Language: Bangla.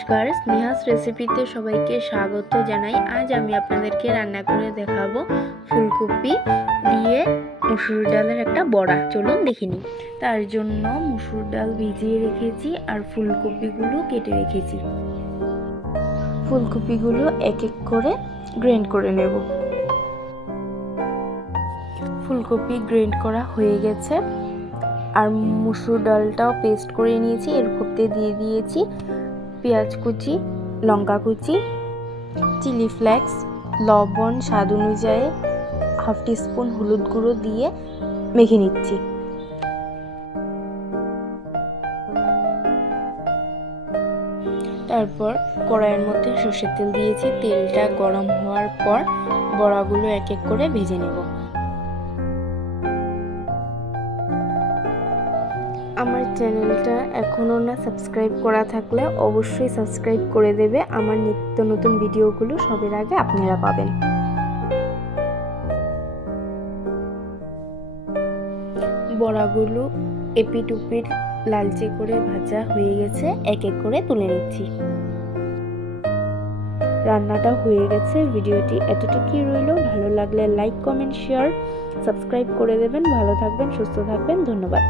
নমস্কার, স্নেহাস রেসিপিতে সবাইকে স্বাগত জানাই। আজ আমি আপনাদেরকে রান্না করে দেখাবো ফুলকপি দিয়ে মসুর ডালের একটা বড়া। চলুন দেখে নিই। তার জন্য মসুর ডাল ভিজিয়ে রেখেছি আর ফুলকপিগুলো কেটে রেখেছি। ফুলকপিগুলো এক এক করে গ্রেন্ড করে নেব। ফুলকপি গ্রেন্ড করা হয়ে গেছে আর মসুর ডালটাও পেস্ট করে নিয়েছি। এর মধ্যে দিয়ে দিয়েছি পেঁয়াজ কুচি, লঙ্কা কুচি, চিলি ফ্লেক্স, লবণ স্বাদ অনুযায়ী, হাফ টিস্পুন হলুদ গুঁড়ো দিয়ে মেখে নিচ্ছি। তারপর কড়াইয়ের মধ্যে সর্ষের তেল দিয়েছি। তেলটা গরম হওয়ার পর বড়াগুলো এক এক করে ভেজে নেব। আমার চ্যানেলটা এখনও না সাবস্ক্রাইব করা থাকলে অবশ্যই সাবস্ক্রাইব করে দেবে। আমার নিত্য নতুন ভিডিওগুলো সবার আগে আপনারা পাবেন। বড়াগুলো এপিট ওপিট লালচে করে ভাজা হয়ে গেছে, এক এক করে তুলে নিচ্ছি। রান্নাটা হয়ে গেছে। ভিডিওটি এতটুকুই রইল। ভালো লাগলে লাইক, কমেন্ট, শেয়ার, সাবস্ক্রাইব করে দেবেন। ভালো থাকবেন, সুস্থ থাকবেন। ধন্যবাদ।